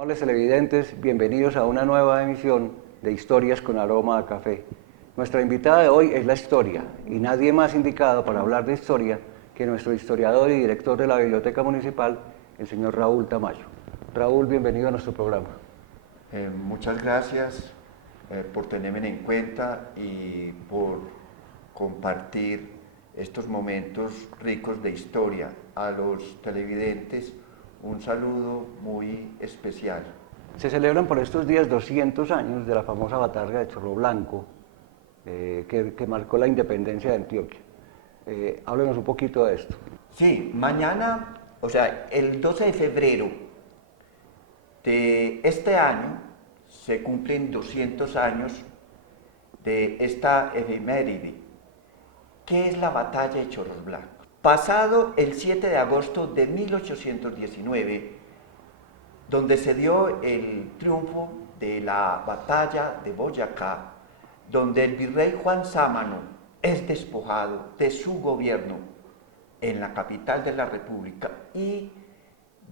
Amables televidentes, bienvenidos a una nueva emisión de Historias con Aroma a Café. Nuestra invitada de hoy es la historia, y nadie más indicado para hablar de historia que nuestro historiador y director de la Biblioteca Municipal, el señor Raúl Tamayo. Raúl, bienvenido a nuestro programa. Muchas gracias por tenerme en cuenta y por compartir estos momentos ricos de historia. A los televidentes, un saludo muy especial. Se celebran por estos días 200 años de la famosa batalla de Chorro Blanco, que marcó la independencia de Antioquia. Háblenos un poquito de esto. Sí, mañana, o sea, el 12 de febrero de este año se cumplen 200 años de esta efeméride. ¿Qué es la batalla de Chorros Blancos? Pasado el 7 de agosto de 1819, donde se dio el triunfo de la batalla de Boyacá, donde el virrey Juan Sámano es despojado de su gobierno en la capital de la República y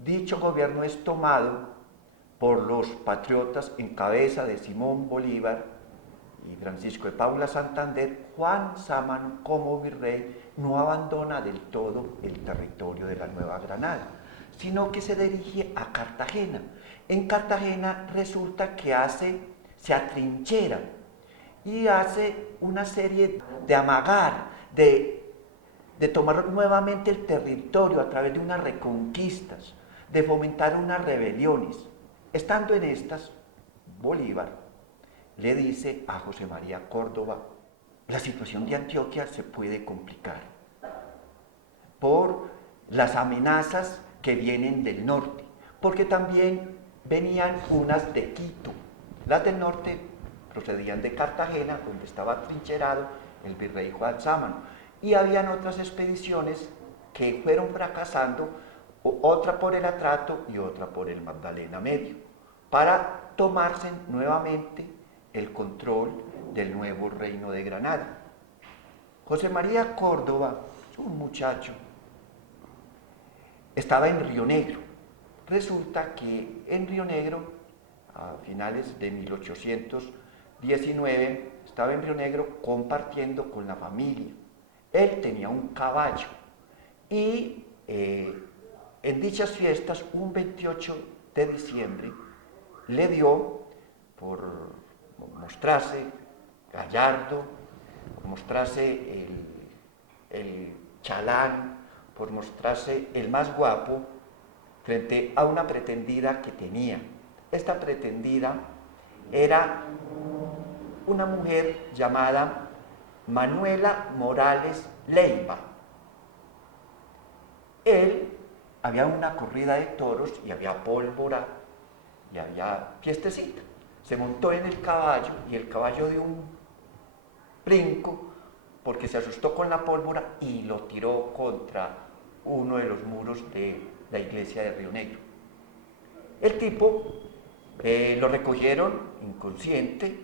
dicho gobierno es tomado por los patriotas en cabeza de Simón Bolívar y Francisco de Paula Santander. Juan Sámano, como virrey, no abandona del todo el territorio de la Nueva Granada, sino que se dirige a Cartagena. En Cartagena resulta que se atrinchera y hace una serie de amagar, de tomar nuevamente el territorio a través de unas reconquistas, de fomentar unas rebeliones. Estando en estas, Bolívar le dice a José María Córdoba: la situación de Antioquia se puede complicar por las amenazas que vienen del norte, porque también venían unas de Quito. Las del norte procedían de Cartagena, donde estaba trincherado el virrey Juan Sámano, y habían otras expediciones que fueron fracasando, otra por el Atrato y otra por el Magdalena Medio, para tomarse nuevamente el control del nuevo reino de Granada. José María Córdoba, un muchacho, estaba en Río Negro. Resulta que en Río Negro, a finales de 1819, estaba en Río Negro compartiendo con la familia. Él tenía un caballo y en dichas fiestas, un 28 de diciembre, le dio por mostrarse gallardo, por mostrarse el chalán, por mostrarse el más guapo frente a una pretendida que tenía. Esta pretendida era una mujer llamada Manuela Morales Leiva. Él, había una corrida de toros y había pólvora y había fiestecita. Se montó en el caballo y el caballo dio un brinco porque se asustó con la pólvora y lo tiró contra uno de los muros de la iglesia de Río Negro. El tipo lo recogieron inconsciente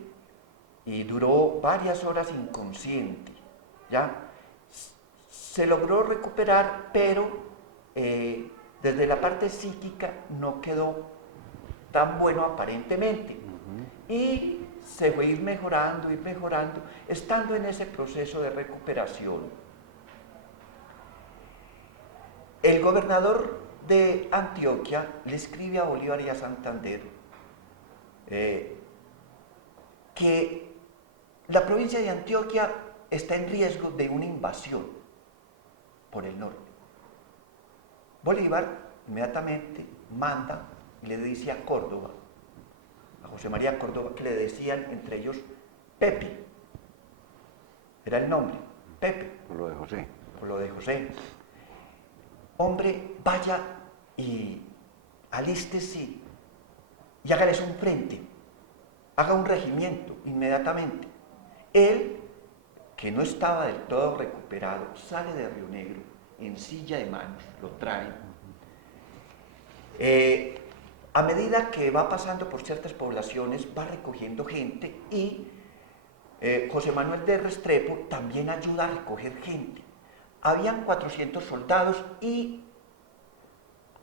y duró varias horas inconsciente, ¿ya? Se logró recuperar, pero desde la parte psíquica no quedó tan bueno aparentemente. Y se fue ir mejorando, estando en ese proceso de recuperación. El gobernador de Antioquia le escribe a Bolívar y a Santander que la provincia de Antioquia está en riesgo de una invasión por el norte. Bolívar inmediatamente manda y le dice a Córdoba, a José María Córdoba, que le decían entre ellos Pepe, era el nombre, Pepe, Por lo de José. por lo de José. Hombre, vaya y alístese y hágales un frente, haga un regimiento inmediatamente. Él, que no estaba del todo recuperado, sale de Río Negro en silla de manos, lo traen. A medida que va pasando por ciertas poblaciones, va recogiendo gente y José Manuel de Restrepo también ayuda a recoger gente. Habían 400 soldados y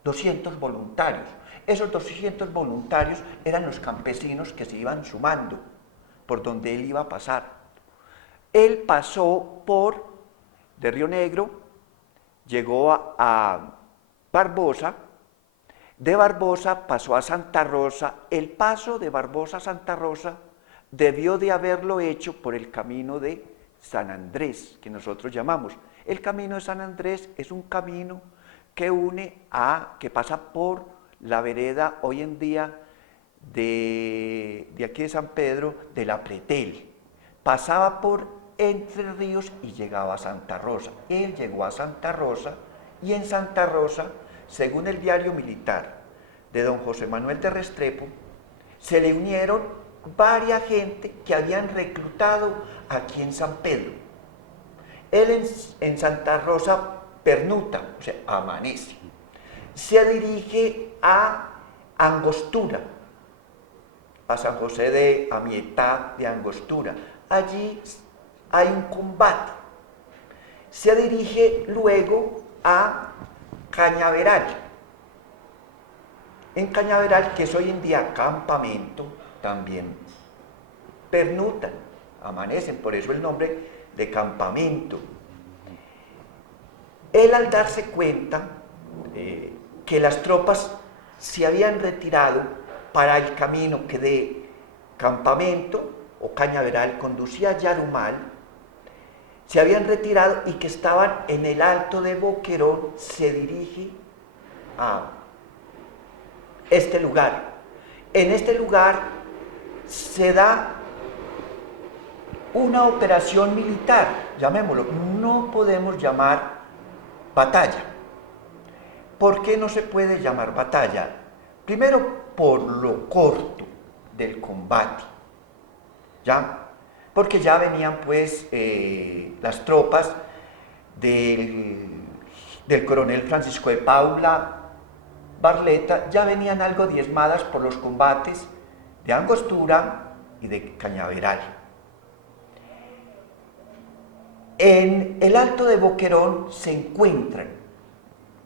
200 voluntarios. Esos 200 voluntarios eran los campesinos que se iban sumando por donde él iba a pasar. Él pasó de Río Negro, llegó a Barbosa, de Barbosa pasó a Santa Rosa. El paso de Barbosa a Santa Rosa debió de haberlo hecho por el camino de San Andrés, que nosotros llamamos. El camino de San Andrés es un camino que pasa por la vereda hoy en día de aquí de San Pedro, de la Pretel. Pasaba por Entre Ríos y llegaba a Santa Rosa. Él llegó a Santa Rosa y en Santa Rosa, según el diario militar de don José Manuel de Restrepo, se le unieron varias gente que habían reclutado aquí en San Pedro. Él en Santa Rosa pernuta, o sea, amanece. Se dirige a Angostura, a San José de Amietá de Angostura. Allí hay un combate. Se dirige luego a Cañaveral. En Cañaveral, que es hoy en día campamento, también pernutan, amanecen, por eso el nombre de campamento. Él, al darse cuenta que las tropas se habían retirado para el camino que de campamento o Cañaveral conducía a Yarumal, se habían retirado y que estaban en el Alto de Boquerón, se dirige a este lugar. En este lugar se da una operación militar, llamémoslo, no podemos llamar batalla. ¿Por qué no se puede llamar batalla? Primero, por lo corto del combate, ¿ya? Porque ya venían pues las tropas del coronel Francisco de Paula Barleta, ya venían algo diezmadas por los combates de Angostura y de Cañaveral. En el Alto de Boquerón se encuentran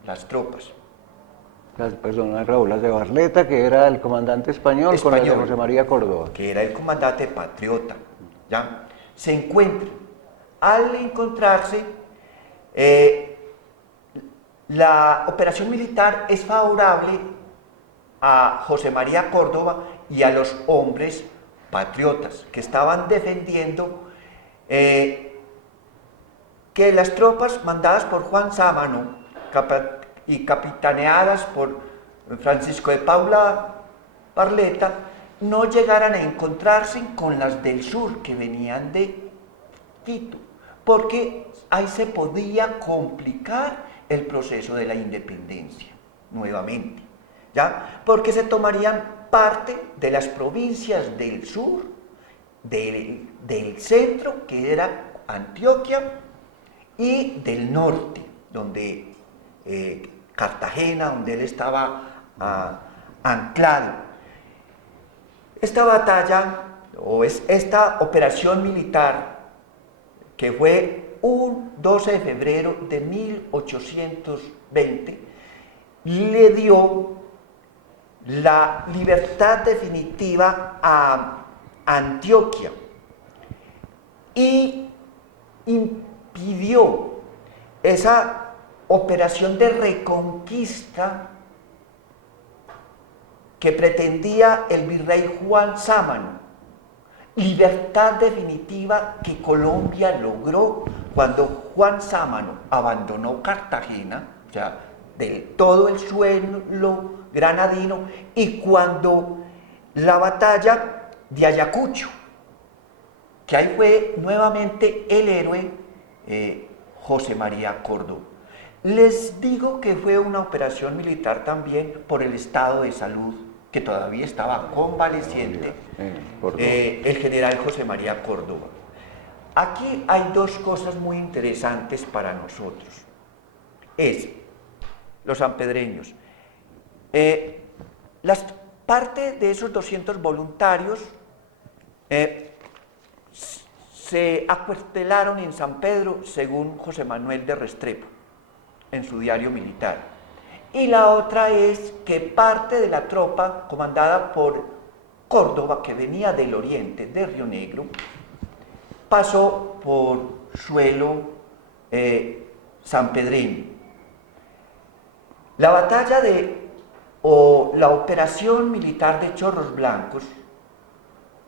las tropas. Raúl, las de Barleta, que era el comandante español, con el de José María Córdoba. Que era el comandante patriota, ¿ya? Se encuentran. Al encontrarse, la operación militar es favorable a José María Córdoba y a los hombres patriotas que estaban defendiendo que las tropas mandadas por Juan Sámano y capitaneadas por Francisco de Paula Barleta no llegaran a encontrarse con las del sur que venían de Quito, porque ahí se podía complicar el proceso de la independencia nuevamente, ¿ya? Porque se tomarían parte de las provincias del sur, del centro, que era Antioquia, y del norte, donde Cartagena, donde él estaba anclado. Esta batalla, esta operación militar, que fue un 12 de febrero de 1820, le dio la libertad definitiva a Antioquia y impidió esa operación de reconquista que pretendía el virrey Juan Sámano. Libertad definitiva que Colombia logró cuando Juan Sámano abandonó Cartagena, o sea, de todo el suelo granadino, y cuando la batalla de Ayacucho, que ahí fue nuevamente el héroe José María Córdoba. Les digo que fue una operación militar también por el estado de salud, que todavía estaba convaleciente, el general José María Córdoba. Aquí hay dos cosas muy interesantes para nosotros. Los sanpedreños. Parte de esos 200 voluntarios se acuartelaron en San Pedro, según José Manuel de Restrepo, en su diario militar. y la otra es que parte de la tropa comandada por Córdoba, que venía del oriente, de Río Negro, pasó por suelo sanpedreño. La batalla o la operación militar de Chorros Blancos,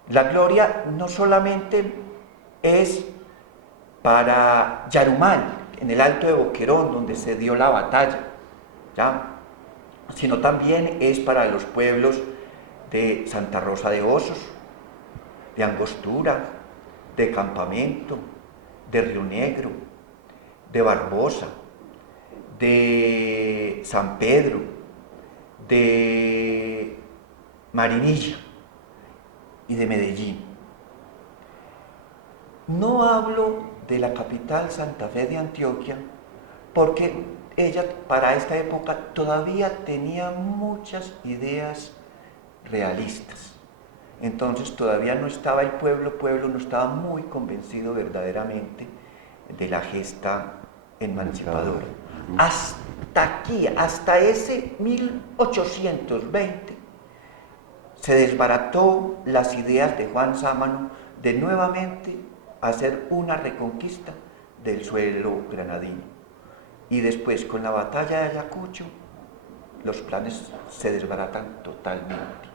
la gloria no solamente es para Yarumal, en el Alto de Boquerón, donde se dio la batalla, ¿ya? Sino también es para los pueblos de Santa Rosa de Osos, de Angostura, de Campamento, de Río Negro, de Barbosa, de San Pedro, de Marinilla y de Medellín. No hablo de la capital Santa Fe de Antioquia porque ella para esta época todavía tenía muchas ideas realistas. Entonces todavía no estaba el pueblo no estaba muy convencido verdaderamente de la gesta emancipadora. Hasta aquí, hasta ese 1820, se desbarató las ideas de Juan Sámano de nuevamente hacer una reconquista del suelo granadino. Y después, con la batalla de Ayacucho, los planes se desbaratan totalmente,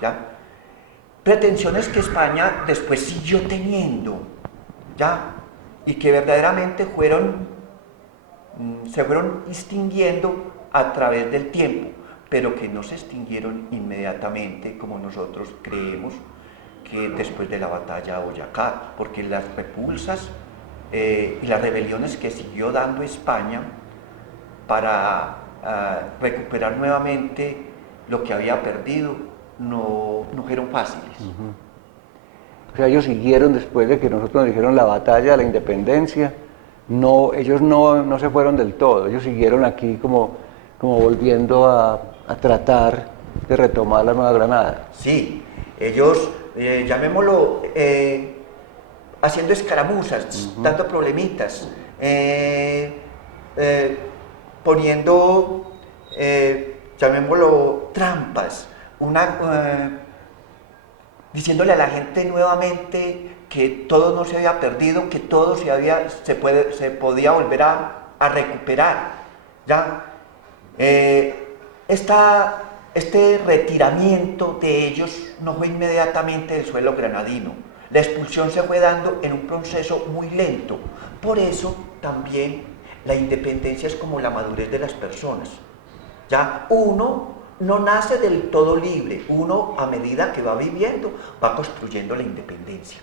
¿ya? Pretensiones que España después siguió teniendo, ¿ya? Y que verdaderamente se fueron extinguiendo a través del tiempo, pero que no se extinguieron inmediatamente como nosotros creemos que después de la batalla de Boyacá, porque las repulsas y las rebeliones que siguió dando España para recuperar nuevamente lo que había perdido no fueron fáciles. O sea, ellos siguieron después de que nosotros nos dijeron la batalla de la independencia, ellos no se fueron del todo, ellos siguieron aquí como volviendo a tratar de retomar la Nueva Granada. Sí, ellos, llamémoslo, haciendo escaramuzas, dando problemitas, poniendo, llamémoslo, trampas, diciéndole a la gente nuevamente que todo no se había perdido, que todo se podía volver a recuperar, ¿ya? Este retiramiento de ellos no fue inmediatamente del suelo granadino. La expulsión se fue dando en un proceso muy lento. Por eso también la independencia es como la madurez de las personas. Ya uno no nace del todo libre, uno a medida que va viviendo va construyendo la independencia,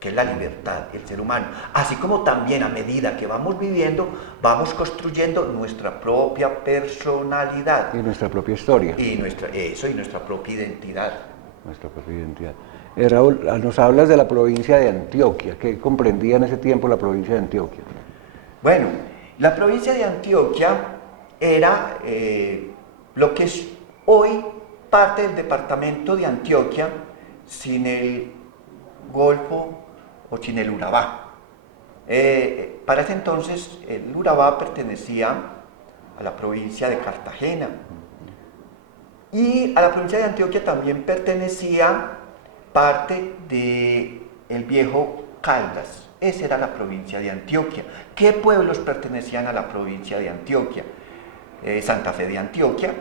que es la libertad, el ser humano. Así como también a medida que vamos viviendo, vamos construyendo nuestra propia personalidad. Y nuestra propia historia. Y nuestra propia identidad. Nuestra propia identidad. Raúl, nos hablas de la provincia de Antioquia. ¿Qué comprendía en ese tiempo la provincia de Antioquia? Bueno, la provincia de Antioquia era lo que es hoy parte del departamento de Antioquia sin el Golfo o sin el Urabá. Para ese entonces el Urabá pertenecía a la provincia de Cartagena y a la provincia de Antioquia también pertenecía parte del viejo Caldas. Esa era la provincia de Antioquia. ¿Qué pueblos pertenecían a la provincia de Antioquia? Santa Fe de Antioquia,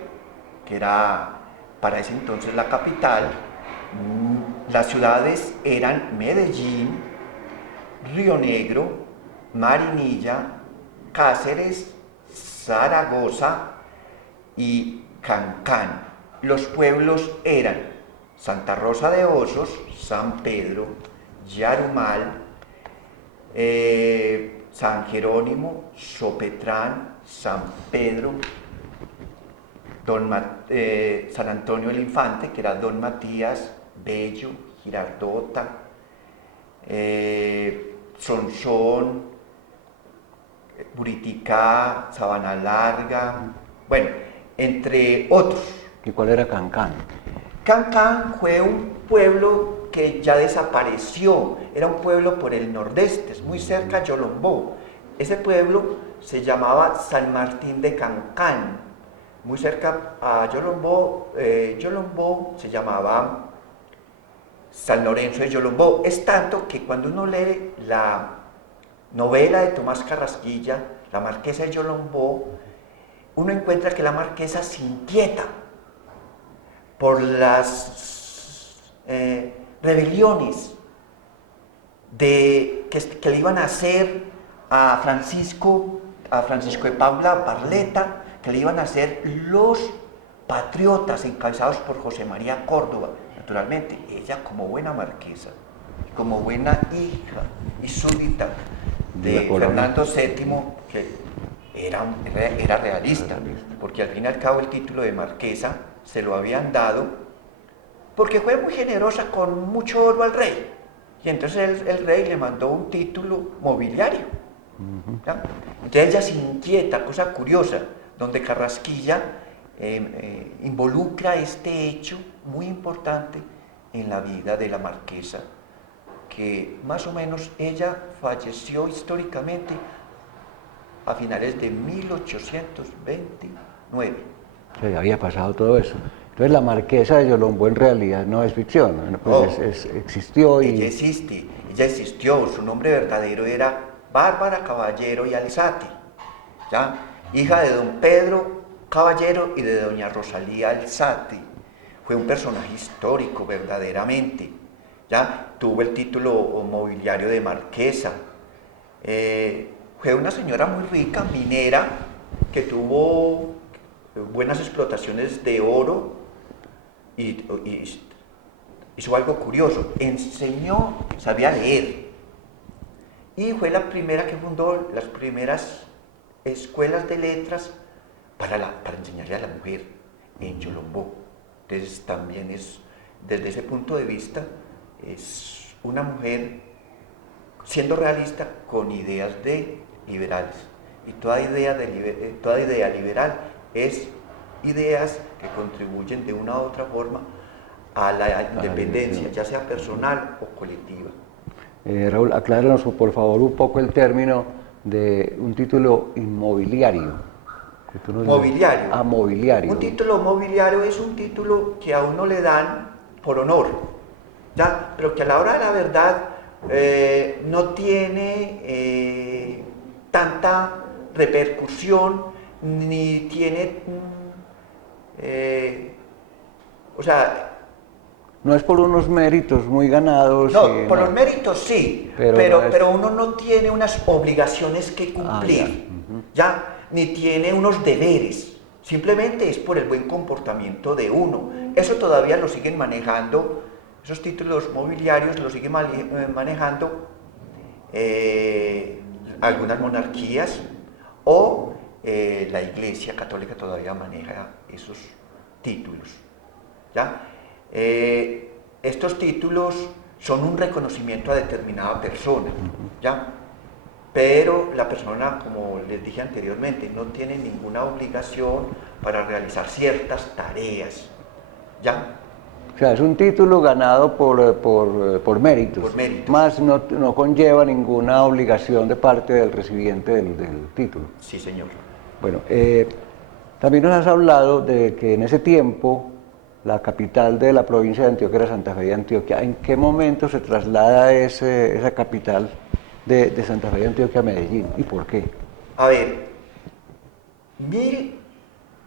que era para ese entonces la capital. Las ciudades eran Medellín, Río Negro, Marinilla, Cáceres, Zaragoza y Cancán. Los pueblos eran Santa Rosa de Osos, San Pedro, Yarumal, San Jerónimo, Sopetrán, San Pedro, San Antonio el Infante, que era Don Matías, Bello, Girardota, Sonsón, Buriticá, Sabana Larga, bueno, entre otros. ¿Y cuál era Cancán? Cancán fue un pueblo que ya desapareció, era un pueblo por el nordeste, muy cerca de Yolombó. Ese pueblo se llamaba San Martín de Cancán, muy cerca a Yolombó. Yolombó se llamaba San Lorenzo de Yolombó. Es tanto que cuando uno lee la novela de Tomás Carrasquilla, La Marquesa de Yolombó, uno encuentra que la marquesa se inquieta por las rebeliones que le iban a hacer a Francisco de Paula Barletta, que le iban a hacer los patriotas encabezados por José María Córdoba. Naturalmente, ella como buena marquesa, como buena hija y súbdita de Fernando VII, que era realista, porque al fin y al cabo el título de marquesa se lo habían dado porque fue muy generosa con mucho oro al rey. Y entonces el rey le mandó un título mobiliario. ¿Ya? Entonces ella se inquieta, cosa curiosa, donde Carrasquilla involucra este hecho muy importante en la vida de la marquesa, que más o menos ella falleció históricamente a finales de 1829. Sí, había pasado todo eso. Entonces la marquesa de Yolombó en realidad no es ficción, pues existió y... Ella existió, su nombre verdadero era Bárbara Caballero y Alzate, ¿ya? Hija de don Pedro Caballero y de doña Rosalía Alzate. Fue un personaje histórico verdaderamente, ¿ya? Tuvo el título mobiliario de marquesa. Fue una señora muy rica, minera, que tuvo buenas explotaciones de oro y hizo algo curioso, enseñó, sabía leer, y fue la primera que fundó las primeras escuelas de letras para enseñarle a la mujer en Yolombó. Entonces también es, desde ese punto de vista, es una mujer siendo realista con ideas liberales. Y toda idea liberal es ideas que contribuyen de una u otra forma a la independencia, ya sea personal o colectiva. Raúl, acláranos por favor un poco el término de un título inmobiliario. Mobiliario. Mobiliario. Un título mobiliario es un título que a uno le dan por honor, ¿ya? Pero que a la hora de la verdad no tiene tanta repercusión, ni tiene... o sea... No es por unos méritos muy ganados. No, por los méritos sí, pero uno no tiene unas obligaciones que cumplir, ¿ya? Ni tiene unos deberes, simplemente es por el buen comportamiento de uno. Eso todavía lo siguen manejando, esos títulos mobiliarios lo siguen manejando algunas monarquías, o la Iglesia Católica todavía maneja esos títulos, ¿ya? Estos títulos son un reconocimiento a determinada persona, ¿ya? Pero la persona, como les dije anteriormente, no tiene ninguna obligación para realizar ciertas tareas, ¿ya? O sea, es un título ganado por méritos, por méritos, más no conlleva ninguna obligación de parte del recipiente del título. Sí, señor. Bueno, también nos has hablado de que en ese tiempo la capital de la provincia de Antioquia era Santa Fe de Antioquia. ¿En qué momento se traslada esa capital de Santa Fe de Antioquia a Medellín y por qué? A ver,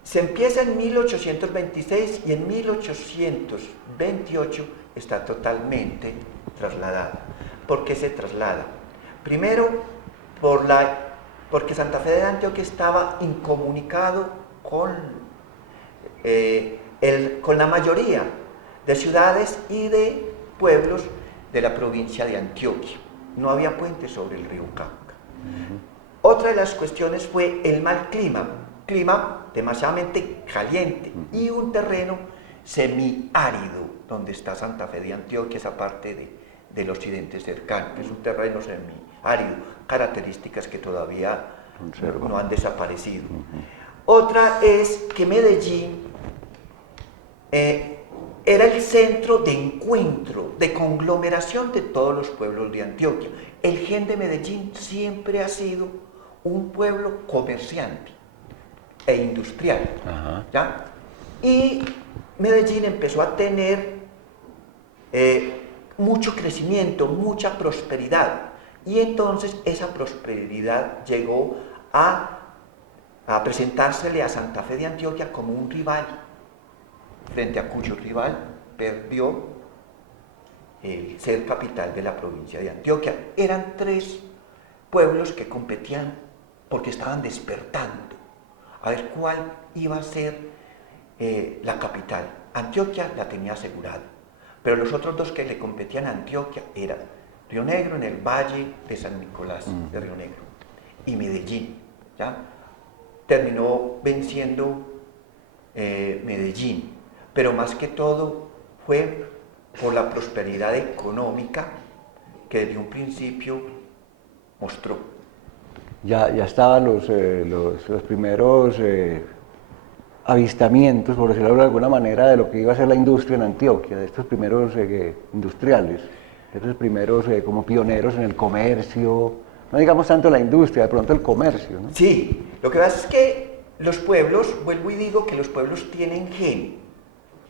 se empieza en 1826 y en 1828 está totalmente trasladada. ¿Por qué se traslada? Primero, porque Santa Fe de Antioquia estaba incomunicado con la mayoría de ciudades y de pueblos de la provincia de Antioquia. No había puente sobre el río Cauca. Otra de las cuestiones fue el mal clima demasiadamente caliente y un terreno semiárido, donde está Santa Fe de Antioquia, esa parte del occidente cercano, que es un terreno semiárido, características que todavía no han desaparecido. Otra es que Medellín era el centro de encuentro, de conglomeración de todos los pueblos de Antioquia. El gen de Medellín siempre ha sido un pueblo comerciante, e industrial. Ajá. ¿Ya? Y Medellín empezó a tener mucho crecimiento, mucha prosperidad. Y entonces esa prosperidad llegó a presentársele a Santa Fe de Antioquia como un rival, frente a cuyo rival perdió el ser capital de la provincia de Antioquia. Eran tres pueblos que competían porque estaban despertando a ver cuál iba a ser la capital. Antioquia la tenía asegurada, pero los otros dos que le competían a Antioquia eran Río Negro, en el valle de San Nicolás de Río Negro, y Medellín. ¿Ya? Terminó venciendo Medellín, pero más que todo fue por la prosperidad económica que desde un principio mostró. Ya estaban los primeros avistamientos, por decirlo de alguna manera, de lo que iba a ser la industria en Antioquia, de estos primeros industriales, de estos primeros como pioneros en el comercio, no digamos tanto la industria, de pronto el comercio, ¿no? Sí, lo que pasa es que los pueblos, vuelvo y digo que los pueblos tienen gen,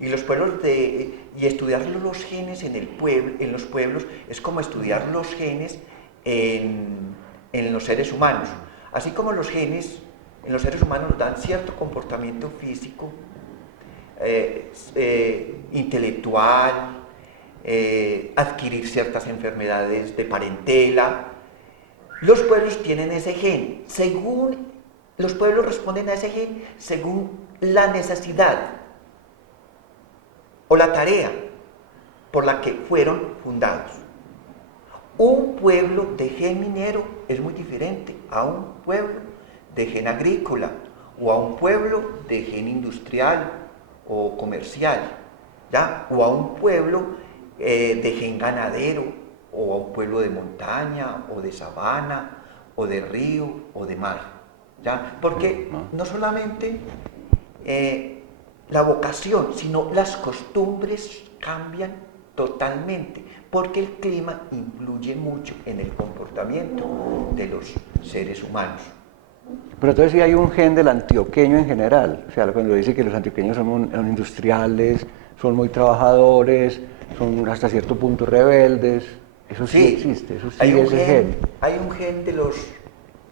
y los pueblos y estudiar los genes en los pueblos es como estudiar los genes en los seres humanos. Así como los genes en los seres humanos nos dan cierto comportamiento físico, intelectual, adquirir ciertas enfermedades de parentela, los pueblos tienen ese gen. Los pueblos responden a ese gen según la necesidad o la tarea por la que fueron fundados. Un pueblo de gen minero es muy diferente a un pueblo de gen agrícola o a un pueblo de gen industrial o comercial, ¿ya? O a un pueblo de gen ganadero o a un pueblo de montaña o de sabana o de río o de mar, ¿ya? Porque no solamente la vocación, sino las costumbres cambian totalmente, porque el clima influye mucho en el comportamiento de los seres humanos. Pero entonces sí hay un gen del antioqueño en general, o sea, cuando dice que los antioqueños son industriales, son muy trabajadores, son hasta cierto punto rebeldes, eso sí existe, eso sí es ese gen. Hay un gen de los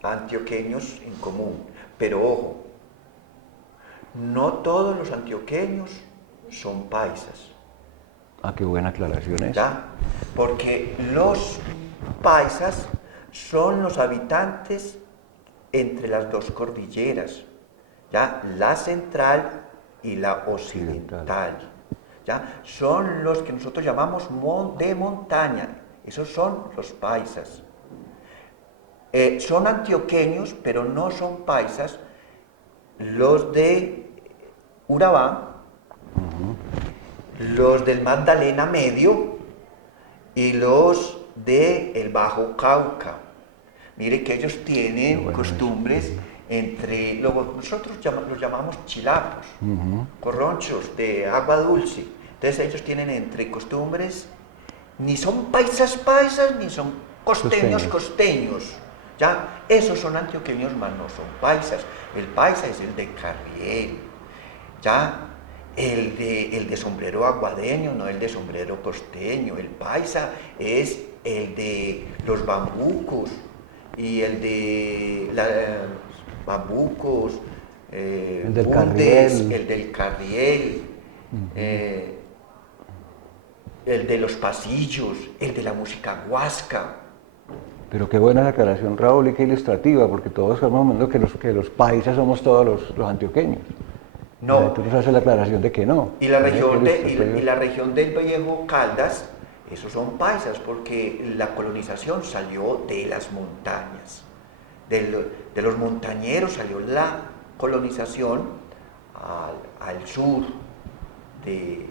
antioqueños en común, pero ojo, no todos los antioqueños son paisas. Ah, qué buena aclaración es. ¿Ya? Porque los paisas son los habitantes entre las dos cordilleras, ¿ya? La central y la occidental. ¿Ya? Son los que nosotros llamamos de montaña, esos son los paisas. Son antioqueños, pero no son paisas, los de Urabá, los del Magdalena Medio y los del Bajo Cauca. Mire que ellos tienen costumbres entre, nosotros los llamamos chilapos, corronchos de agua dulce. Entonces ellos tienen entre costumbres, ni son paisas, ni son costeños. ¿Ya? Esos son antioqueños, mas no son paisas. El paisa es el de Carriel, ¿ya? El de sombrero aguadeño, no el de sombrero costeño. El paisa es el de los bambucos y el de bambucos, el del bundes, Carriel. el del Carriel, el de los pasillos, el de la música huasca. Pero qué buena la aclaración, Raúl, y qué ilustrativa, porque todos estamos viendo que los paisas somos todos los antioqueños. No. Tú nos haces la aclaración de que no. Y la región del Viejo Caldas, esos son paisas, porque la colonización salió de las montañas. De los montañeros salió la colonización al sur de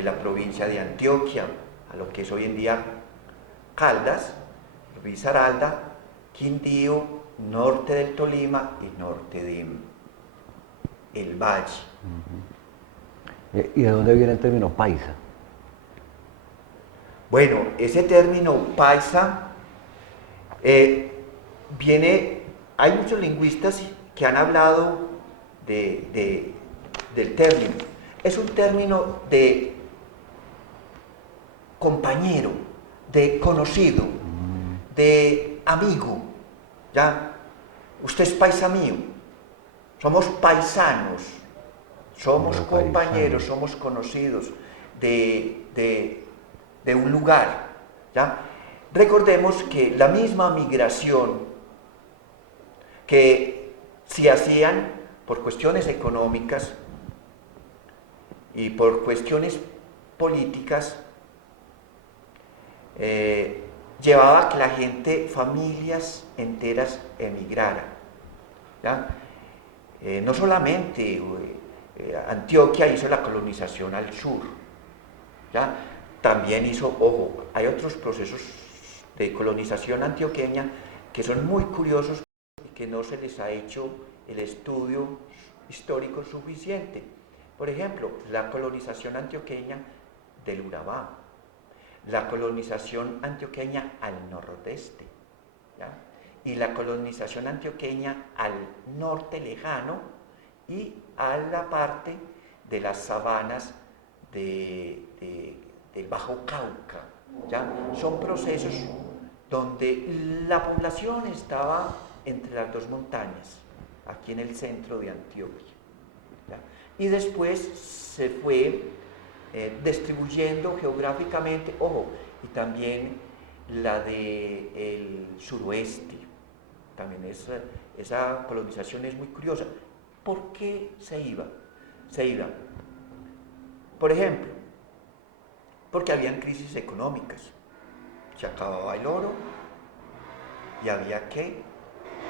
la provincia de Antioquia, a lo que es hoy en día Caldas, Risaralda, Quindío, norte del Tolima y norte del Valle. ¿Y de dónde viene el término paisa? Bueno, ese término paisa viene, hay muchos lingüistas que han hablado del término. Es un término de compañero, de conocido, de amigo, ¿ya? Usted es paisa mío, somos paisanos, somos compañeros, somos conocidos de un lugar, ¿ya? Recordemos que la misma migración que se hacían por cuestiones económicas y por cuestiones políticas, llevaba a que la gente, familias enteras, emigrara, ¿ya? No solamente Antioquia hizo la colonización al sur, ¿ya? También hizo, ojo, hay otros procesos de colonización antioqueña que son muy curiosos y que no se les ha hecho el estudio histórico suficiente. Por ejemplo, la colonización antioqueña del Urabá, la colonización antioqueña al nordeste, ¿ya? Y la colonización antioqueña al norte lejano y a la parte de las sabanas del Bajo Cauca, ¿ya? Son procesos donde la población estaba entre las dos montañas, aquí en el centro de Antioquia, ¿ya? Y después se fue distribuyendo geográficamente, ojo, y también la del suroeste, también esa colonización es muy curiosa. ¿Por qué se iba? Se iba, por ejemplo, porque habían crisis económicas, se acababa el oro y había que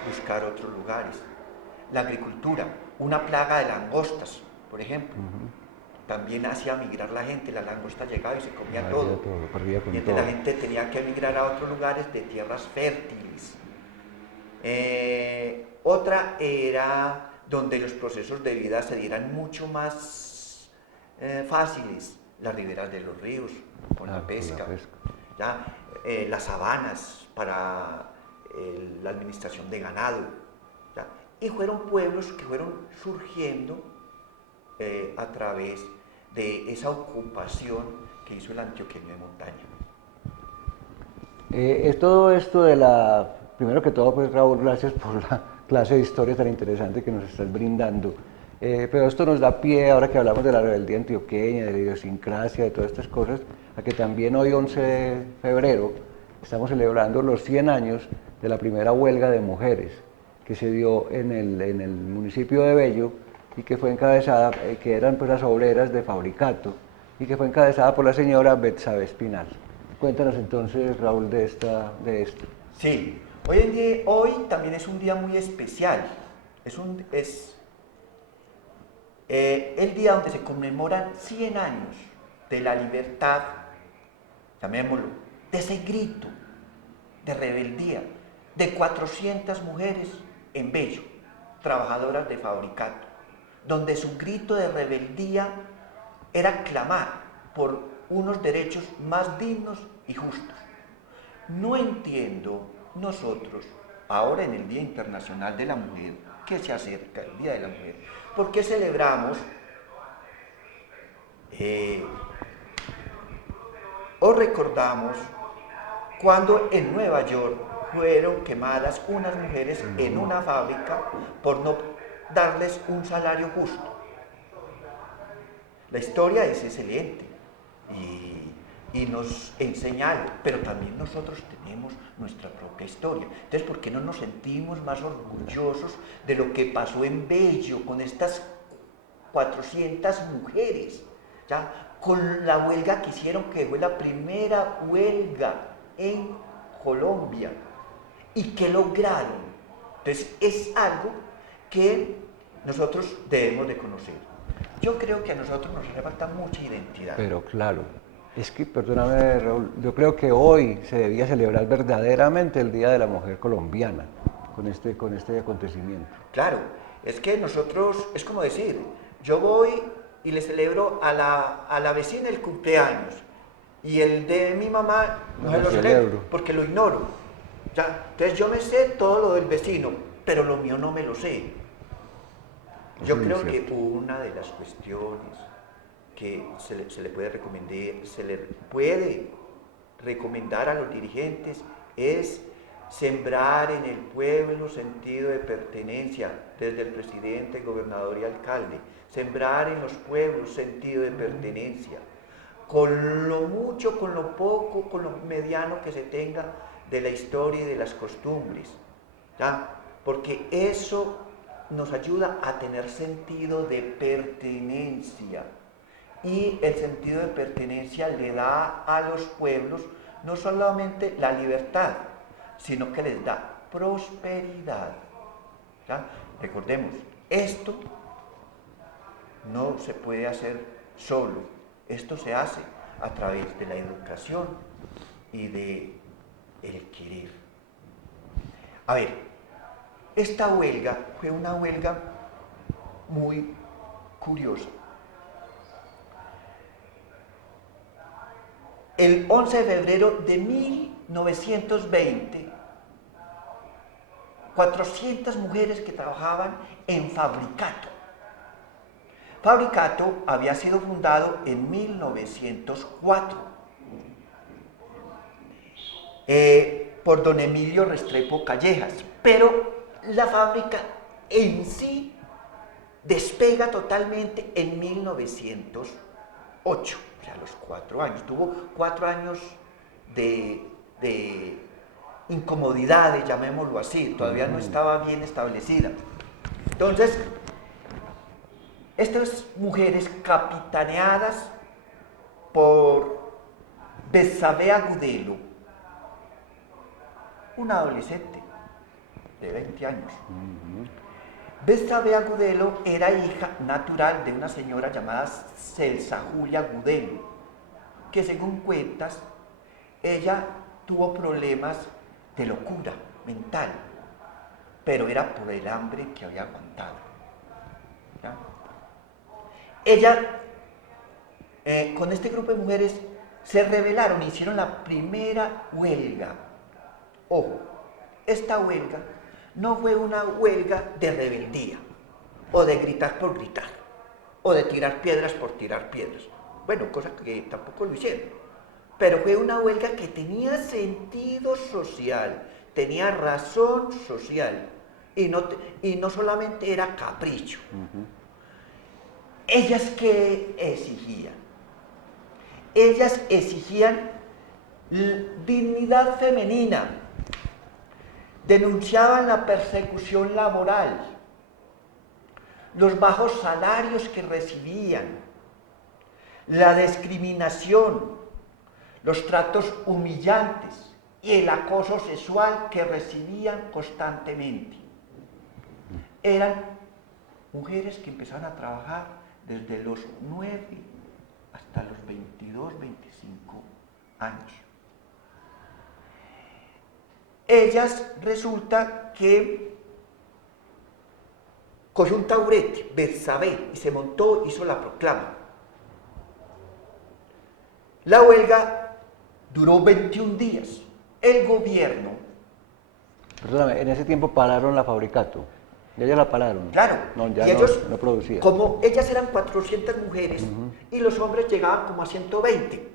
buscar otros lugares. La agricultura, una plaga de langostas, por ejemplo, también hacía migrar la gente, la langosta llegaba y se comía todo. Y entonces la gente tenía que emigrar a otros lugares de tierras fértiles. Otra era donde los procesos de vida se dieran mucho más fáciles, las riberas de los ríos, con la pesca, ¿ya? Las sabanas para la administración de ganado, ¿ya? Y fueron pueblos que fueron surgiendo a través de esa ocupación que hizo el antioqueño de montaña. Es todo esto de la... Primero que todo, pues Raúl, gracias por la clase de historia tan interesante que nos estás brindando. Pero esto nos da pie, ahora que hablamos de la rebeldía antioqueña, de la idiosincrasia, de todas estas cosas, a que también hoy, 11 de febrero, estamos celebrando los 100 años de la primera huelga de mujeres que se dio en el municipio de Bello y que fue encabezada, que eran pues las obreras de Fabricato, y que fue encabezada por la señora Betsabe Espinal. Cuéntanos entonces, Raúl, de esto. Sí, hoy también es un día muy especial. Es el día donde se conmemoran 100 años de la libertad, llamémoslo, de ese grito de rebeldía de 400 mujeres en Bello, trabajadoras de Fabricato, donde su grito de rebeldía era clamar por unos derechos más dignos y justos. No entiendo nosotros, ahora en el Día Internacional de la Mujer, que se acerca el Día de la Mujer, ¿por qué celebramos o recordamos cuando en Nueva York fueron quemadas unas mujeres en una fábrica por no darles un salario justo? La historia es excelente y nos enseña algo, pero también nosotros tenemos nuestra propia historia. Entonces, ¿por qué no nos sentimos más orgullosos de lo que pasó en Bello con estas 400 mujeres? ¿Ya? Con la huelga que hicieron, que fue la primera huelga en Colombia. ¿Y qué lograron? Entonces, es algo que nosotros debemos de conocer. Yo creo que a nosotros nos hace falta mucha identidad. Pero claro, es que, perdóname, Raúl, yo creo que hoy se debía celebrar verdaderamente el Día de la Mujer Colombiana con este acontecimiento. Claro, es que nosotros, es como decir, yo voy y le celebro a la vecina el cumpleaños y el de mi mamá no se lo celebro porque lo ignoro. ¿Ya? Entonces yo me sé todo lo del vecino, pero lo mío no me lo sé. Yo Eso es creo muy que cierto. una de las cuestiones que se le puede recomendar a los dirigentes es sembrar en el pueblo sentido de pertenencia, desde el presidente, gobernador y alcalde, sembrar en los pueblos sentido de pertenencia, con lo mucho, con lo poco, con lo mediano que se tenga de la historia y de las costumbres, ¿ya? Porque eso nos ayuda a tener sentido de pertenencia. Y el sentido de pertenencia le da a los pueblos no solamente la libertad, sino que les da prosperidad. ¿Ya? Recordemos, esto no se puede hacer solo, esto se hace a través de la educación y de el querer. A ver, esta huelga fue una huelga muy curiosa. El 11 de febrero de 1920, 400 mujeres que trabajaban en Fabricato. Fabricato había sido fundado en 1904 por don Emilio Restrepo Callejas, pero la fábrica en sí despega totalmente en 1908, o sea, a los 4 años. Tuvo 4 años de incomodidades, llamémoslo así, todavía no estaba bien establecida. Entonces, estas mujeres capitaneadas por Betsabe Agudelo, una adolescente de 20 años. Betsabe Agudelo era hija natural de una señora llamada Celsa Julia Agudelo, que según cuentas, ella tuvo problemas de locura mental, pero era por el hambre que había aguantado. ¿Ya? Ella, con este grupo de mujeres, se rebelaron e hicieron la primera huelga. Ojo, esta huelga no fue una huelga de rebeldía, o de gritar por gritar, o de tirar piedras por tirar piedras. Bueno, cosa que tampoco lo hicieron. Pero fue una huelga que tenía sentido social, tenía razón social, y no solamente era capricho. ¿Ellas qué exigían? Ellas exigían dignidad femenina, denunciaban la persecución laboral, los bajos salarios que recibían, la discriminación, los tratos humillantes y el acoso sexual que recibían constantemente. Eran mujeres que empezaron a trabajar desde los 9 hasta los 22, 25 años. Ellas resulta que cogió un taburete, Betsabe, y se montó, hizo la proclama. La huelga duró 21 días. El gobierno... Perdóname, en ese tiempo pararon la Fabricato. Ya la pararon. Claro, No, ya y ellos, no producía. como ellas eran 400 mujeres y los hombres llegaban como a 120.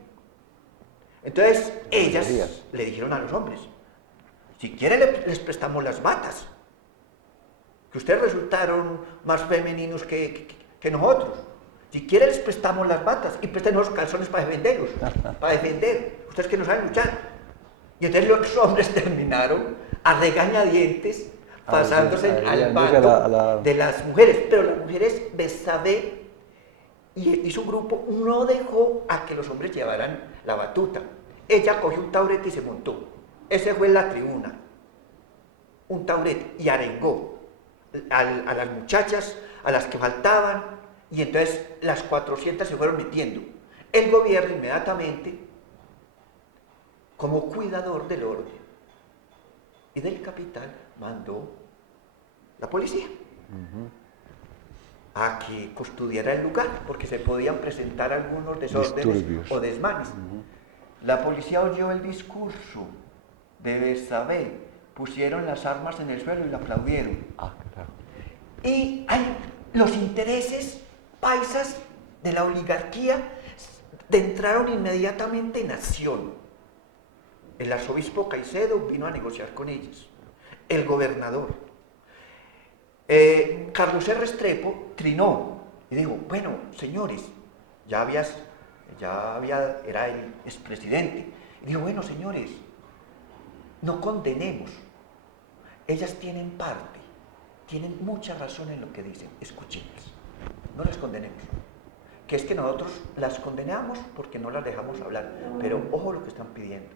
Entonces ellas le dijeron a los hombres, si quieren les prestamos las batas, que ustedes resultaron más femeninos que nosotros. Si quieren les prestamos las batas y presten los calzones para defenderlos, para defender, ustedes que no saben luchar. Y entonces los hombres terminaron a regañadientes pasándose al bando de las mujeres. Pero las mujeres, Betsabe y su grupo no dejó a que los hombres llevaran la batuta. Ella cogió un taburete y se montó. Ese fue en la tribuna. Un taburete. Y arengó a las muchachas, a las que faltaban, y entonces las 400 se fueron metiendo. El gobierno inmediatamente, como cuidador del orden y del capital, mandó la policía a que custodiara el lugar, porque se podían presentar algunos desórdenes o desmanes. La policía oyó el discurso de Betsabe, pusieron las armas en el suelo y lo aplaudieron. Ah, claro. Y los intereses paisas de la oligarquía entraron inmediatamente en acción. El arzobispo Caicedo vino a negociar con ellos, el gobernador. Carlos R. Restrepo trinó y dijo, bueno, señores, era el expresidente. Y dijo, bueno, señores, no condenemos. Ellas tienen parte, tienen mucha razón en lo que dicen, escuchémoslas, no las condenemos. Que es que nosotros las condenamos porque no las dejamos hablar, pero ojo lo que están pidiendo.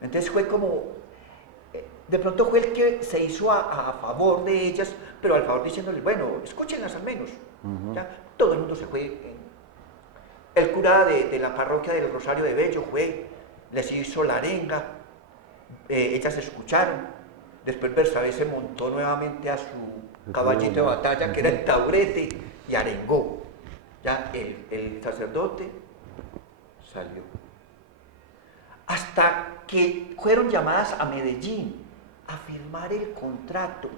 Entonces fue como, de pronto fue el que se hizo a favor de ellas, pero al favor diciéndoles, bueno, escúchenlas al menos. ¿Ya? Todo el mundo se fue. El cura de la parroquia del Rosario de Bello fue, les hizo la arenga, ellas escucharon. Después Bersabé se montó nuevamente a su caballito de batalla, que era el taburete, y arengó. Ya el sacerdote salió. Hasta que fueron llamadas a Medellín a firmar el contrato,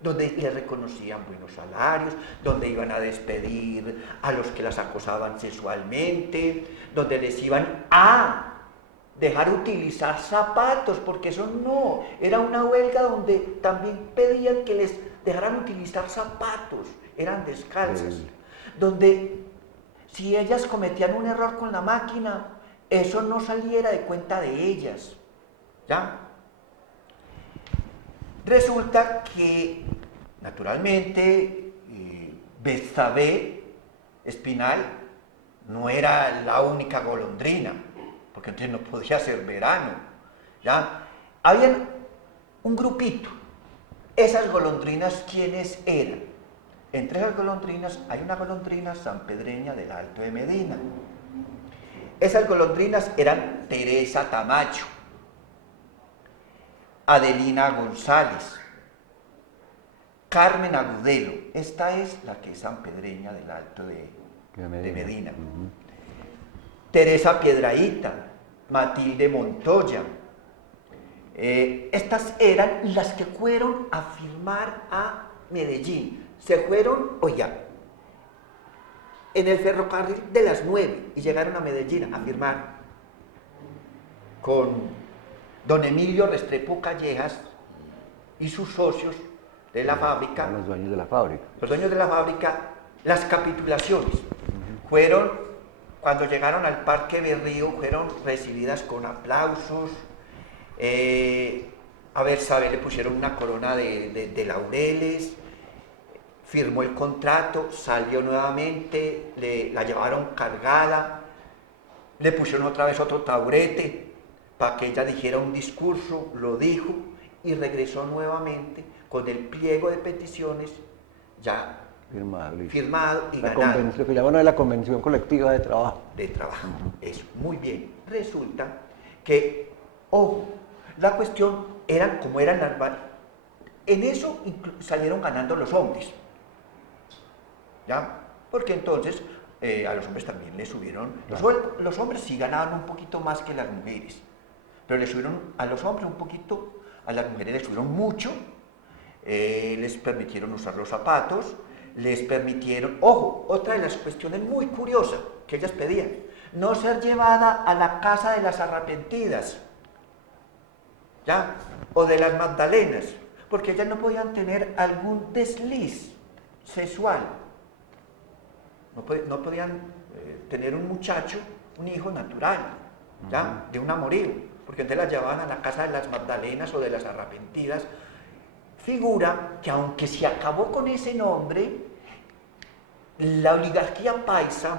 donde les reconocían buenos salarios, donde iban a despedir a los que las acosaban sexualmente, donde les iban a dejar utilizar zapatos, porque eso no, era una huelga donde también pedían que les dejaran utilizar zapatos, eran descalzas, donde si ellas cometían un error con la máquina, eso no saliera de cuenta de ellas, ¿ya? Resulta que, naturalmente, Bersabé Espinal no era la única golondrina, porque entonces no podía ser verano, ¿ya? Había un grupito. Esas golondrinas, ¿quiénes eran? Entre esas golondrinas hay una golondrina sanpedreña del Alto de Medina. Esas golondrinas eran Teresa Tamayo, Adelina González, Carmen Agudelo. Esta es la que es sanpedreña del Alto de Medina. Teresa Piedrahíta, Matilde Montoya. Estas eran las que fueron a firmar a Medellín. Se fueron, oiga, en el ferrocarril de las 9 y llegaron a Medellín a firmar con don Emilio Restrepo Callejas y sus socios de la fábrica. Los dueños de la fábrica. Los dueños de la fábrica, las capitulaciones. Fueron, cuando llegaron al Parque Berrío, fueron recibidas con aplausos. A Bersabé le pusieron una corona de laureles. Firmó el contrato, salió nuevamente, la llevaron cargada, le pusieron otra vez otro taburete para que ella dijera un discurso, lo dijo y regresó nuevamente con el pliego de peticiones ya firmado y ganado. Lo que llaman la convención colectiva de trabajo. De trabajo, eso, muy bien. Resulta que, ojo, la cuestión era como eran las... En eso salieron ganando los hombres. ¿Ya? Porque entonces a los hombres también les subieron, los hombres sí ganaban un poquito más que las mujeres, pero les subieron a los hombres un poquito, a las mujeres les subieron mucho, les permitieron usar los zapatos, les permitieron, ojo, otra de las cuestiones muy curiosas que ellas pedían, no ser llevada a la casa de las arrepentidas, ¿ya? O de las Magdalenas, porque ellas no podían tener algún desliz sexual. No podían tener un muchacho, un hijo natural, ¿ya? De un amorío, porque entonces las llevaban a la casa de las Magdalenas o de las Arrepentidas. Figura que aunque se acabó con ese nombre, la oligarquía paisa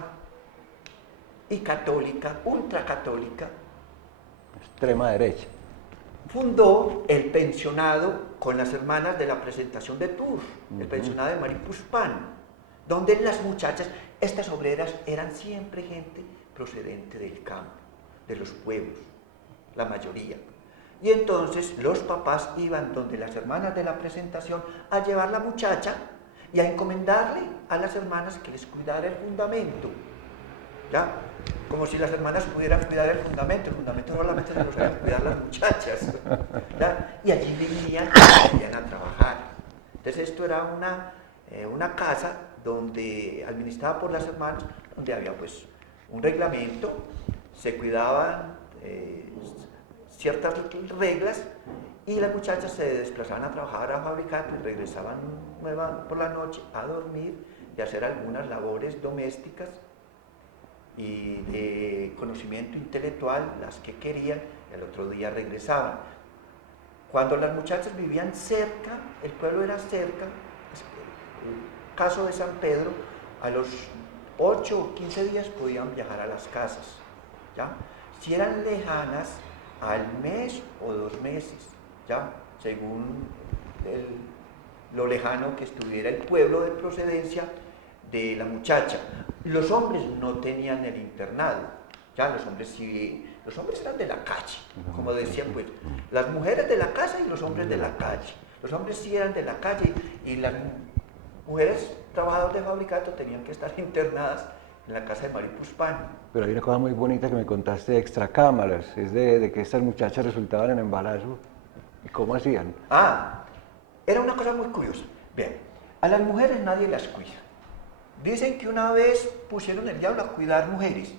y católica, ultracatólica, extrema derecha, fundó el pensionado con las hermanas de la Presentación de Tours, el pensionado de Maripuspán, donde las muchachas, estas obreras, eran siempre gente procedente del campo, de los pueblos, la mayoría. Y entonces los papás iban donde las hermanas de la Presentación a llevar la muchacha y a encomendarle a las hermanas que les cuidara el fundamento. ¿Ya? Como si las hermanas pudieran cuidar el fundamento solamente se lo sabían cuidar las muchachas. ¿Ya? Y allí venían a trabajar. Entonces esto era una casa donde, administrada por las hermanas, donde había pues un reglamento, se cuidaban ciertas reglas y las muchachas se desplazaban a trabajar a Fabricato y regresaban por la noche a dormir y a hacer algunas labores domésticas y de conocimiento intelectual, las que querían, y al otro día regresaban. Cuando las muchachas vivían cerca, el pueblo era cerca, el caso de San Pedro, a los 8 o 15 días podían viajar a las casas, ¿ya? Si eran lejanas, al mes o 2 meses, ¿ya? Según lo lejano que estuviera el pueblo de procedencia de la muchacha. Los hombres no tenían el internado, ya los hombres sí, los hombres eran de la calle, como decían pues, las mujeres de la casa y los hombres de la calle. Los hombres sí eran de la calle y las mujeres trabajadoras de Fabricato tenían que estar internadas en la casa de Maripuspán. Pero hay una cosa muy bonita que me contaste de extracámaras, es de que estas muchachas resultaban en embarazo. ¿Y cómo hacían? Era una cosa muy curiosa. Bien, a las mujeres nadie las cuida. Dicen que una vez pusieron el diablo a cuidar mujeres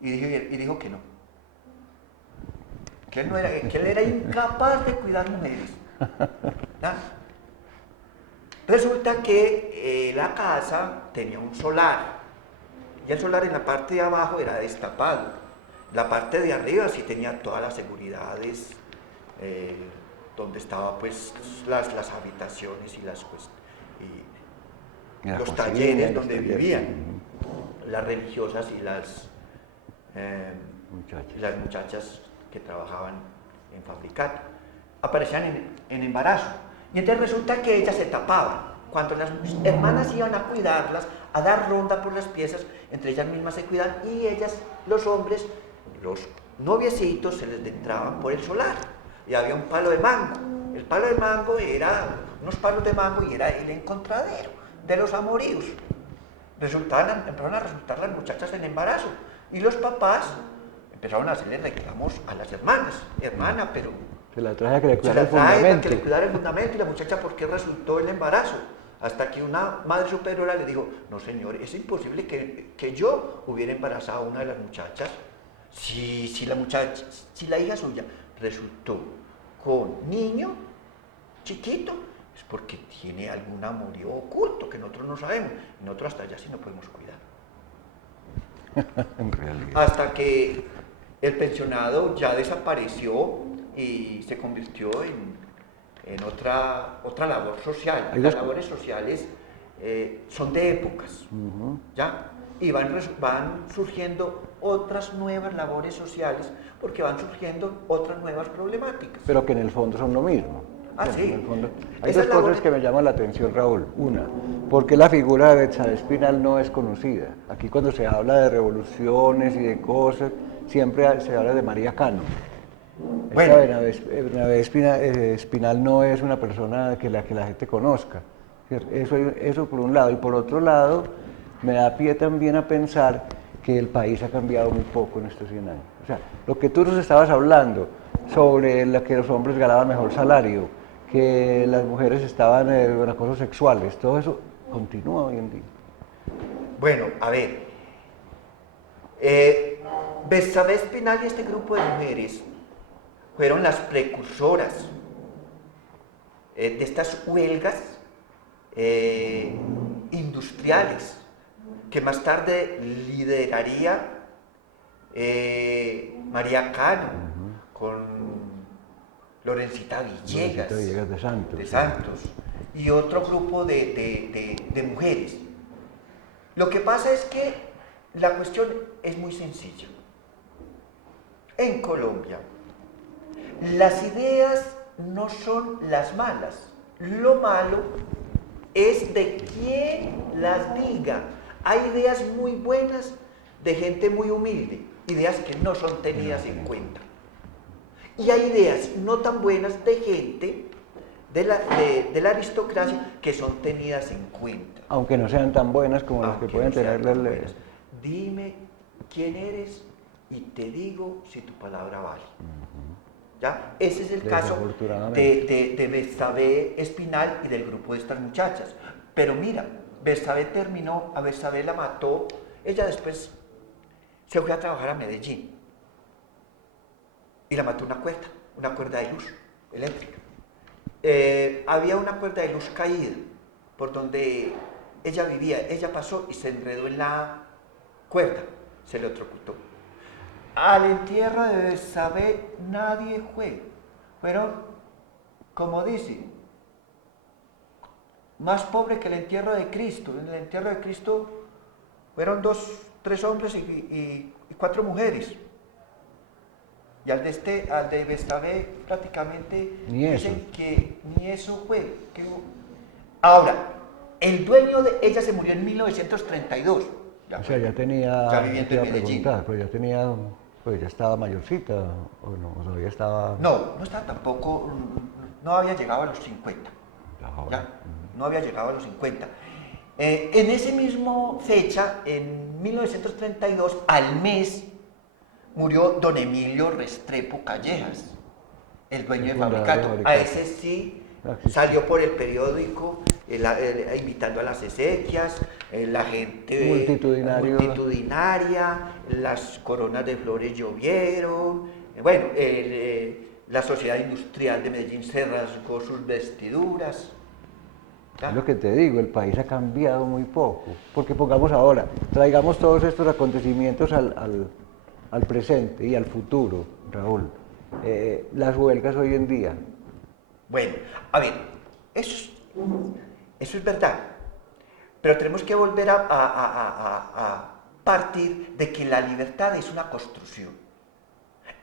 y dijo que no. Que él era incapaz de cuidar mujeres. ¿Ya? Resulta que la casa tenía un solar y el solar en la parte de abajo era destapado. La parte de arriba sí tenía todas las seguridades, donde estaban pues las habitaciones y los talleres donde vivían las religiosas y las muchachas que trabajaban en Fabricato. Aparecían en embarazo. Y entonces resulta que ellas se tapaban. Cuando las hermanas iban a cuidarlas, a dar ronda por las piezas, entre ellas mismas se cuidaban y ellas, los hombres, los noviecitos, se les entraban por el solar. Y había un palo de mango. El palo de mango era unos palos de mango y era el encontradero de los amoríos. Empezaron a resultar las muchachas en embarazo. Y los papás empezaron a hacerle reclamos a las hermanas. Hermana, pero se la traje a que le cuidara el fundamento. Que le cuidara el fundamento y la muchacha, ¿por qué resultó el embarazo? Hasta que una madre superiora le dijo, no señor, es imposible que yo hubiera embarazado a una de las muchachas. Si la hija suya resultó con niño chiquito, es porque tiene algún amorío oculto que nosotros no sabemos. Y nosotros hasta allá sí no podemos cuidar. En realidad. Hasta que el pensionado ya desapareció y se convirtió en otra labor social. Las labores sociales son de épocas, ¿ya? Y van surgiendo otras nuevas labores sociales porque van surgiendo otras nuevas problemáticas. Pero que en el fondo son lo mismo. Sí. En el fondo. Hay dos cosas que me llaman la atención, Raúl. Una, porque la figura de Betsabé Espinal no es conocida. Aquí cuando se habla de revoluciones y de cosas, siempre se habla de María Cano. Bueno. Bernabé Espinal no es una persona que la gente conozca. Eso por un lado. Y por otro lado, me da pie también a pensar que el país ha cambiado muy poco en estos 100 años. O sea, lo que tú nos estabas hablando sobre que los hombres ganaban mejor salario, que las mujeres estaban en acosos sexuales, todo eso continúa hoy en día. Bueno, a ver, Betsabé Espinal y este grupo de mujeres fueron las precursoras de estas huelgas industriales que más tarde lideraría María Cano con Lorencita Villegas de Santos y otro grupo de mujeres. Lo que pasa es que la cuestión es muy sencilla. En Colombia, las ideas no son las malas. Lo malo es de quien las diga. Hay ideas muy buenas de gente muy humilde, ideas que no son tenidas en cuenta. Y hay ideas no tan buenas de gente de la aristocracia que son tenidas en cuenta. Aunque no sean tan buenas como las que pueden tener las leyes. Dime quién eres y te digo si tu palabra vale. ¿Ya? Ese es el caso de Betsabé Espinal y del grupo de estas muchachas. Pero mira, Betsabé terminó, a Betsabé la mató, ella después se fue a trabajar a Medellín y la mató una cuerda de luz eléctrica. Había una cuerda de luz caída por donde ella vivía, ella pasó y se enredó en la cuerda, se le electrocutó. Al entierro de Betsabé nadie fue, fueron, como dicen, más pobre que el entierro de Cristo. En el entierro de Cristo fueron 3 hombres y 4 mujeres. Y al de Betsabé prácticamente dicen que ni eso fue. Ahora, el dueño de ella se murió en 1932. O sea, ya tenía, ya viviendo en Medellín. Pero ya tenía, pues ya estaba mayorcita, o no, o todavía estaba... No, no estaba tampoco, no había llegado a los 50. ¿Ya? No había llegado a los 50. En esa misma fecha, en 1932, al mes, murió don Emilio Restrepo Callejas, el dueño de Fabricato. A ese sí salió por el periódico invitando a las exequias, la gente multitudinaria, las coronas de flores llovieron, bueno, la sociedad industrial de Medellín se rasgó sus vestiduras. Es lo que te digo, el país ha cambiado muy poco, porque pongamos ahora, traigamos todos estos acontecimientos al presente y al futuro, Raúl. Las huelgas hoy en día. Bueno, a ver, eso es verdad, pero tenemos que volver a partir de que la libertad es una construcción.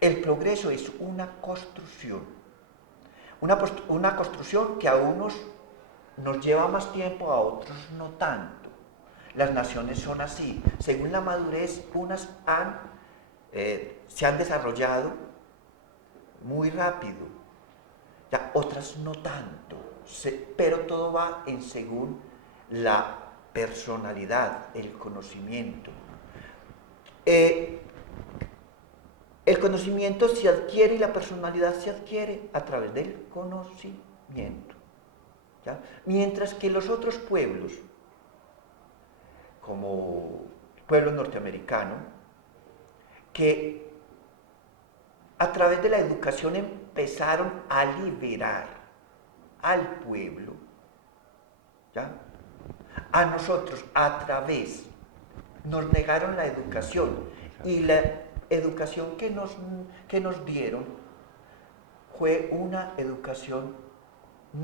El progreso es una construcción. Una construcción que a unos nos lleva más tiempo, a otros no tanto. Las naciones son así. Según la madurez, unas se han desarrollado muy rápido, ya, otras no tanto, pero todo va según la personalidad, el conocimiento. El conocimiento se adquiere y la personalidad se adquiere a través del conocimiento. ¿Ya? Mientras que los otros pueblos, como el pueblo norteamericano, que a través de la educación empezaron a liberar al pueblo, ¿ya? A nosotros nos negaron la educación, y la educación que nos dieron fue una educación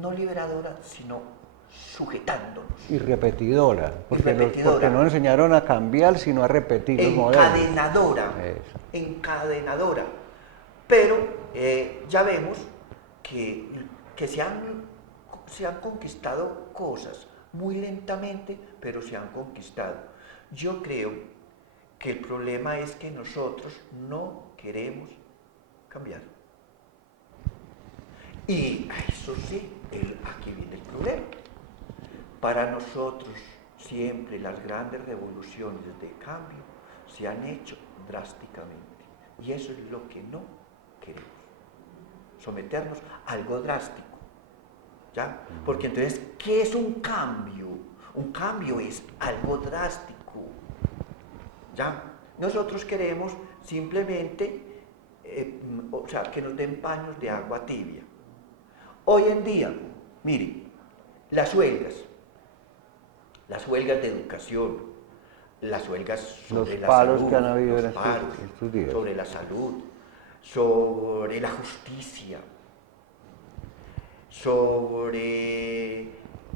no liberadora, sino sujetándonos. Y repetidora, porque no nos enseñaron a cambiar, sino a repetir los modelos. Encadenadora. Pero ya vemos que se han conquistado cosas muy lentamente, pero se han conquistado. Yo creo que el problema es que nosotros no queremos cambiar. Y eso sí, aquí viene el problema. Para nosotros siempre las grandes revoluciones de cambio se han hecho drásticamente. Y eso es lo que no queremos. Someternos a algo drástico. ¿Ya? Porque entonces, ¿qué es un cambio? Un cambio es algo drástico. ¿Ya? Nosotros queremos simplemente, que nos den paños de agua tibia. Hoy en día, miren, las huelgas de educación, las huelgas sobre la salud, que han habido estos días, sobre la salud, sobre la justicia, sobre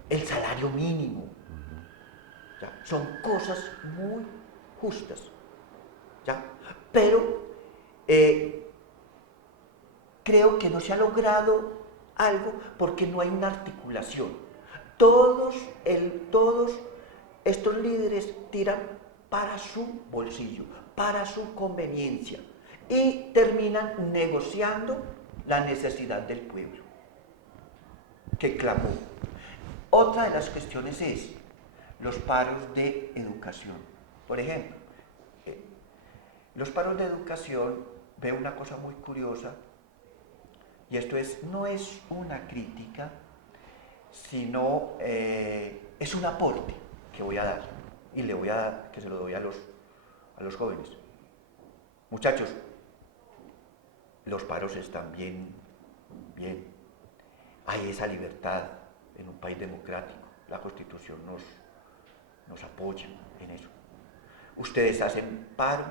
el salario mínimo. ¿Ya? Son cosas muy justas, ¿ya? Pero creo que no se ha logrado algo porque no hay una articulación. Todos estos líderes tiran para su bolsillo, para su conveniencia, y terminan negociando la necesidad del pueblo que clamó. Otra de las cuestiones es los paros de educación. Por ejemplo, los paros de educación, veo una cosa muy curiosa, y esto no es una crítica, sino es un aporte que voy a dar, y que se lo doy a los jóvenes. Muchachos, los paros están bien. Hay esa libertad en un país democrático. La Constitución nos apoya en eso. Ustedes hacen paro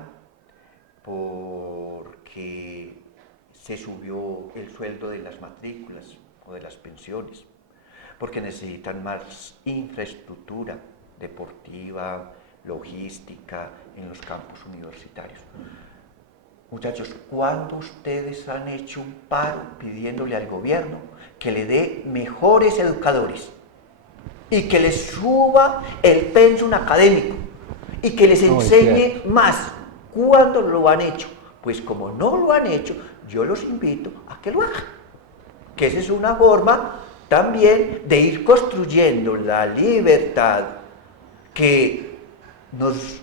porque se subió el sueldo de las matrículas o de las pensiones, porque necesitan más infraestructura deportiva, logística en los campus universitarios. Muchachos, ¿cuándo ustedes han hecho un paro pidiéndole al gobierno que le dé mejores educadores y que les suba el pensum académico y que les enseñe más? ¿Cuándo lo han hecho? Pues como no lo han hecho, yo los invito a que lo hagan. Que esa es una forma también de ir construyendo la libertad que nos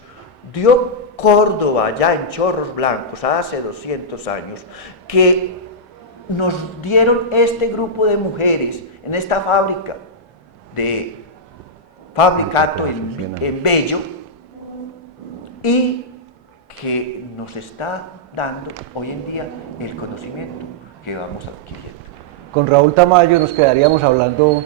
dio Córdoba ya en Chorros Blancos hace 200 años, que nos dieron este grupo de mujeres en esta fábrica de Fabricato en Bello, y que nos está dando hoy en día el conocimiento que vamos adquiriendo. Con Raúl Tamayo nos quedaríamos hablando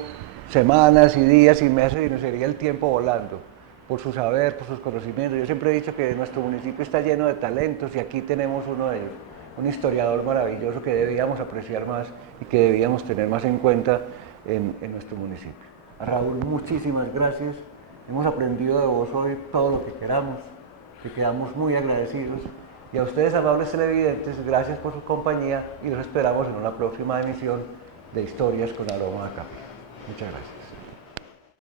semanas y días y meses y nos sería el tiempo volando, por su saber, por sus conocimientos. Yo siempre he dicho que nuestro municipio está lleno de talentos y aquí tenemos uno de ellos, un historiador maravilloso que debíamos apreciar más y que debíamos tener más en cuenta en nuestro municipio. A Raúl, muchísimas gracias. Hemos aprendido de vos hoy todo lo que queramos, que quedamos muy agradecidos. Y a ustedes, amables televidentes, gracias por su compañía y los esperamos en una próxima emisión de Historias con Aroma a Café. Muchas gracias.